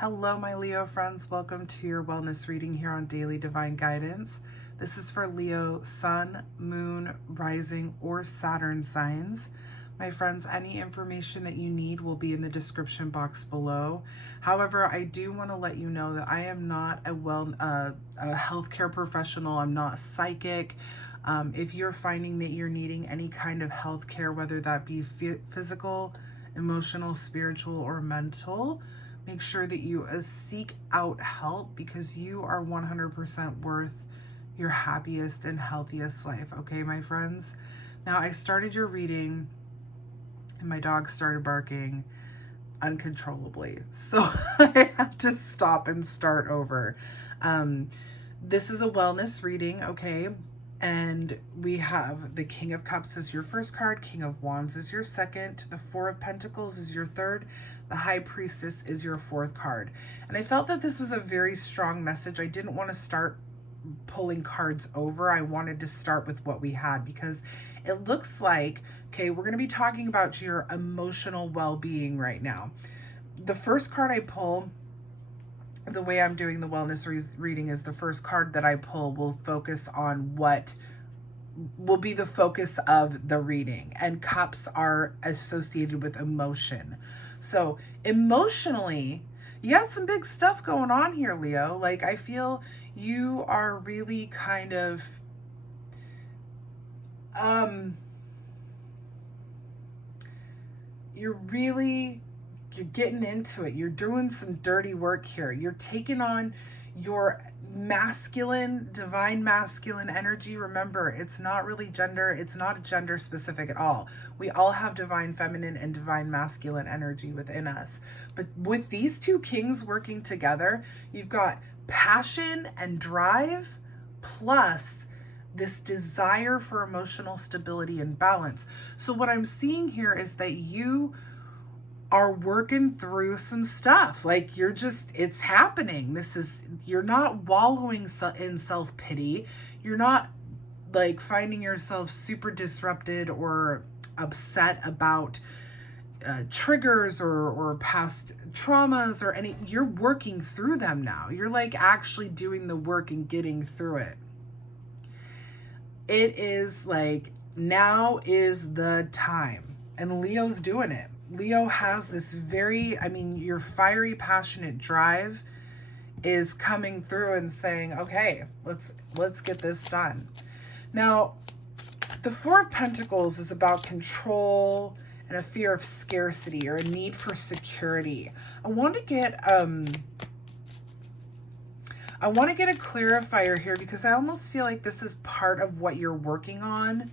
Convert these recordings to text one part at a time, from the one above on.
Hello, my Leo friends. Welcome to your wellness reading here on Daily Divine Guidance. This is for Leo, Sun, Moon, Rising, or Saturn signs. My friends, any information that you need will be in the description box below. However, I do want to let you know that I am not a healthcare professional. I'm not psychic. If you're finding that you're needing any kind of healthcare, whether that be physical, emotional, spiritual, or mental, make sure that you seek out help because you are 100% worth your happiest and healthiest life. Okay, my friends? Now, I started your reading and my dog started barking uncontrollably. So I had to stop and start over. This is a wellness reading, okay? And we have the King of Cups is your first card, King of Wands is your second, the Four of Pentacles is your third, the High Priestess is your fourth card. And I felt that this was a very strong message. I didn't want to start pulling cards over. I wanted to start with what we had because it looks like, okay, we're going to be talking about your emotional well-being right now. The first card I pull, the way I'm doing the wellness reading is the first card that I pull will focus on what will be the focus of the reading, and cups are associated with emotion. So emotionally, you got some big stuff going on here, Leo. Like, I feel you are really kind of you're getting into it. You're doing some dirty work here. You're taking on your masculine, divine masculine energy. Remember, it's not really gender. It's not gender specific at all. We all have divine feminine and divine masculine energy within us. But with these two kings working together, you've got passion and drive plus this desire for emotional stability and balance. So what I'm seeing here is that you are working through some stuff. Like, it's happening. You're not wallowing in self-pity. You're not like finding yourself super disrupted or upset about triggers or past traumas or any. You're working through them now. You're like actually doing the work and getting through it. It is like, now is the time. And Leo's doing it. Leo has this your fiery, passionate drive is coming through and saying, okay, let's get this done. Now, the Four of Pentacles is about control and a fear of scarcity or a need for security. I want to get a clarifier here because I almost feel like this is part of what you're working on.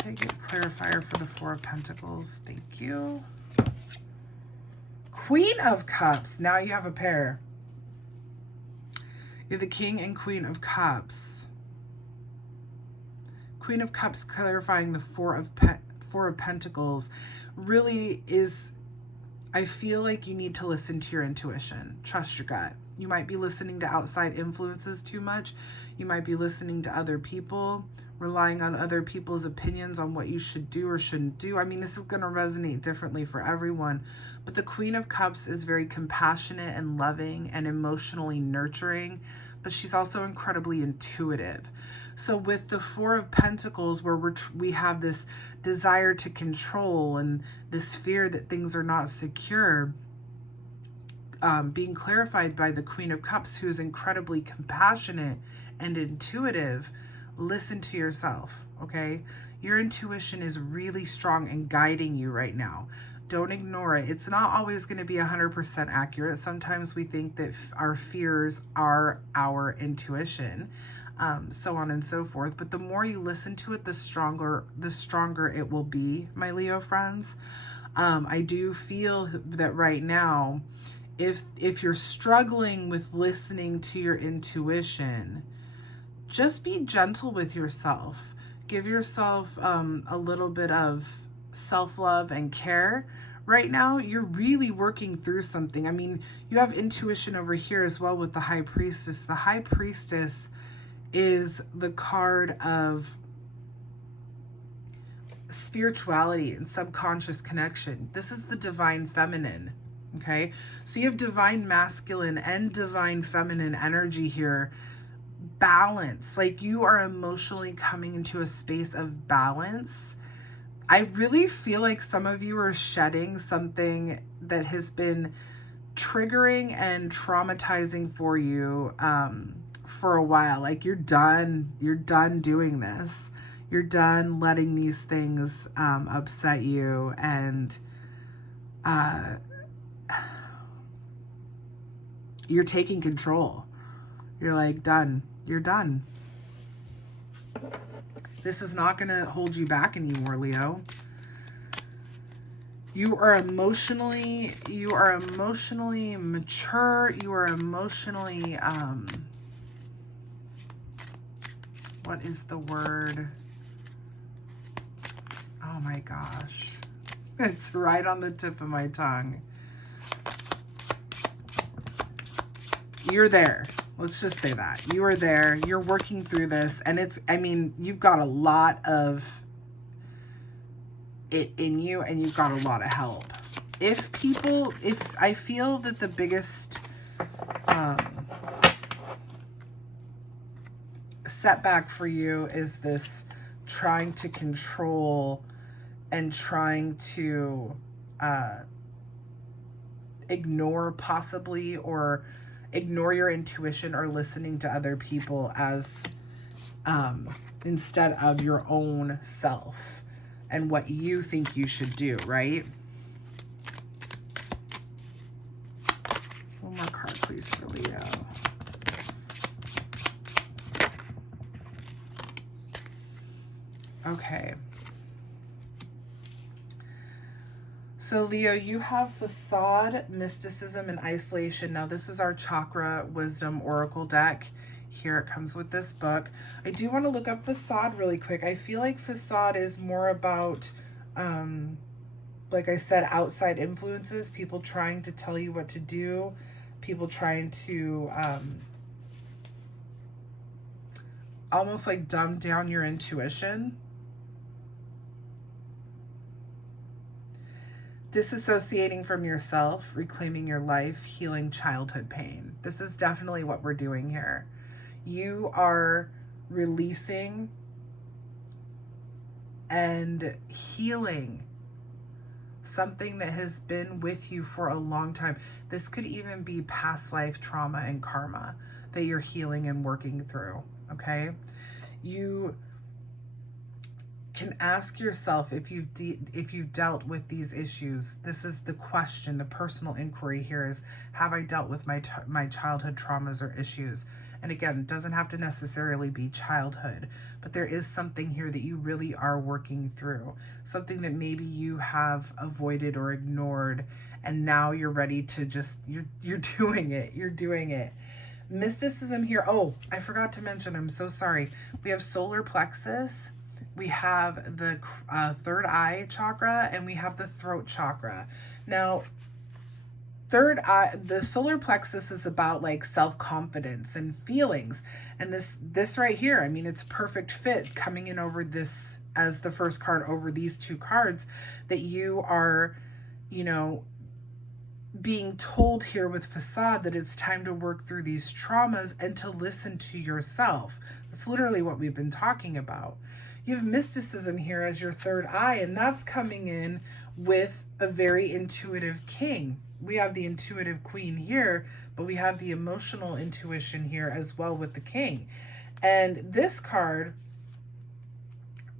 Okay, get a clarifier for the Four of Pentacles. Thank you. Queen of Cups. Now you have a pair. You're the King and Queen of Cups. Queen of Cups clarifying the Four of Pentacles really is, I feel like you need to listen to your intuition. Trust your gut. You might be listening to outside influences too much. You might be listening to other people, relying on other people's opinions on what you should do or shouldn't do. I mean, this is going to resonate differently for everyone. But the Queen of Cups is very compassionate and loving and emotionally nurturing, but she's also incredibly intuitive. So with the Four of Pentacles, where we have this desire to control and this fear that things are not secure, being clarified by the Queen of Cups, who is incredibly compassionate and intuitive. Listen to yourself, okay? Your intuition is really strong and guiding you right now. Don't ignore it. It's not always going to be 100% accurate. Sometimes we think that our fears are our intuition, so on and so forth. But the more you listen to it, the stronger it will be, my Leo friends. I do feel that right now, if you're struggling with listening to your intuition, just be gentle with yourself. Give yourself a little bit of self-love and care. Right now, you're really working through something. I mean, you have intuition over here as well with the High Priestess. The High Priestess is the card of spirituality and subconscious connection. This is the divine feminine. Okay, so you have divine masculine and divine feminine energy here. Balance, like you are emotionally coming into a space of balance. I really feel like some of you are shedding something that has been triggering and traumatizing for you for a while. Like you're done doing this. You're done letting these things upset you, and you're taking control. You're like, done. You're done. This is not going to hold you back anymore, Leo. You are emotionally mature. You are emotionally, what is the word? Oh my gosh. It's right on the tip of my tongue. You're there. Let's just say that. You are there. You're working through this. And it's, I mean, you've got a lot of it in you, and you've got a lot of help. If I feel that the biggest setback for you is this trying to control and trying to ignore possibly, or ignore your intuition, or listening to other people as instead of your own self and what you think you should do, right? One more card, please, for Leo. Okay. So Leo, you have facade, mysticism, and isolation. Now this is our chakra wisdom oracle deck. Here it comes with this book. I do want to look up facade really quick. I feel like facade is more about, like I said, outside influences, people trying to tell you what to do, people trying to almost like dumb down your intuition. Disassociating from yourself, reclaiming your life, healing childhood pain. This is definitely what we're doing here. You are releasing and healing something that has been with you for a long time. This could even be past life trauma and karma that you're healing and working through, okay? You can ask yourself if you've dealt with these issues. This is the question, the personal inquiry here is, have I dealt with my childhood traumas or issues? And again, it doesn't have to necessarily be childhood, but there is something here that you really are working through, something that maybe you have avoided or ignored, and now you're ready to just, you're doing it. You're doing it. Mysticism here. Oh, I forgot to mention, I'm so sorry. We have solar plexus. We have the third eye chakra, and we have the throat chakra. Now, third eye, the solar plexus is about like self-confidence and feelings. And this right here, I mean, it's a perfect fit coming in over this as the first card over these two cards, that you are, you know, being told here with facade that it's time to work through these traumas and to listen to yourself. That's literally what we've been talking about. You have mysticism here as your third eye, and that's coming in with a very intuitive king. We have the intuitive queen here, but we have the emotional intuition here as well with the king. And this card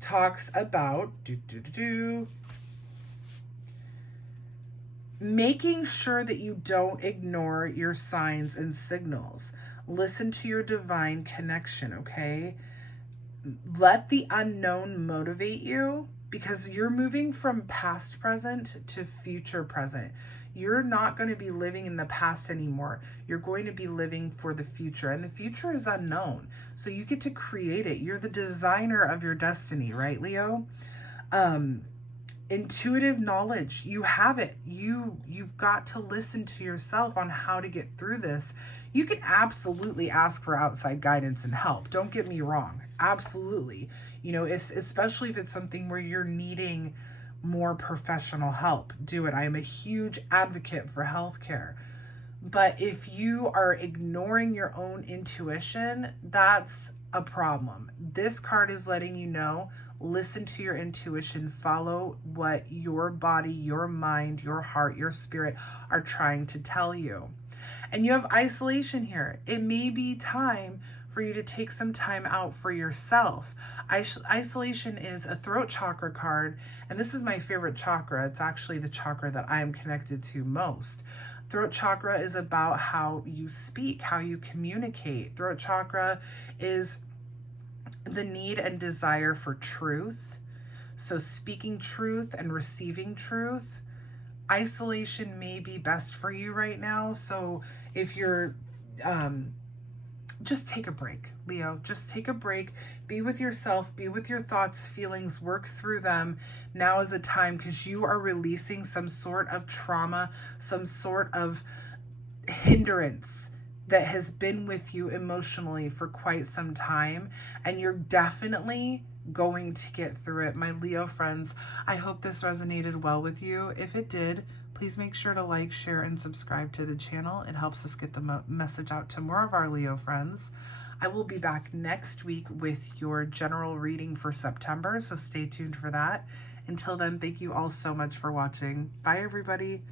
talks about making sure that you don't ignore your signs and signals. Listen to your divine connection, okay? Let the unknown motivate you, because you're moving from past present to future present. You're not going to be living in the past anymore. You're going to be living for the future, and the future is unknown. So you get to create it. You're the designer of your destiny, right, Leo? Intuitive knowledge, you have it. You've got to listen to yourself on how to get through this. You can absolutely ask for outside guidance and help. Don't get me wrong. Absolutely. You know, especially if it's something where you're needing more professional help, do it. I am a huge advocate for healthcare. But if you are ignoring your own intuition, that's a problem. This card is letting you know, listen to your intuition, follow what your body, your mind, your heart, your spirit are trying to tell you. And you have isolation here. It may be time for you to take some time out for yourself. Isolation is a throat chakra card, and this is my favorite chakra. It's actually the chakra that I am connected to most. Throat chakra is about how you speak, how you communicate. Throat chakra is the need and desire for truth. So speaking truth and receiving truth. Isolation may be best for you right now. So if you're, just take a break, Leo. Just take a break. Be with yourself. Be with your thoughts, feelings. Work through them. Now is a time because you are releasing some sort of trauma, some sort of hindrance that has been with you emotionally for quite some time. And you're definitely going to get through it. My Leo friends, I hope this resonated well with you. If it did, please make sure to like, share, and subscribe to the channel. It helps us get the message out to more of our Leo friends. I will be back next week with your general reading for September, so stay tuned for that. Until then, thank you all so much for watching. Bye, everybody.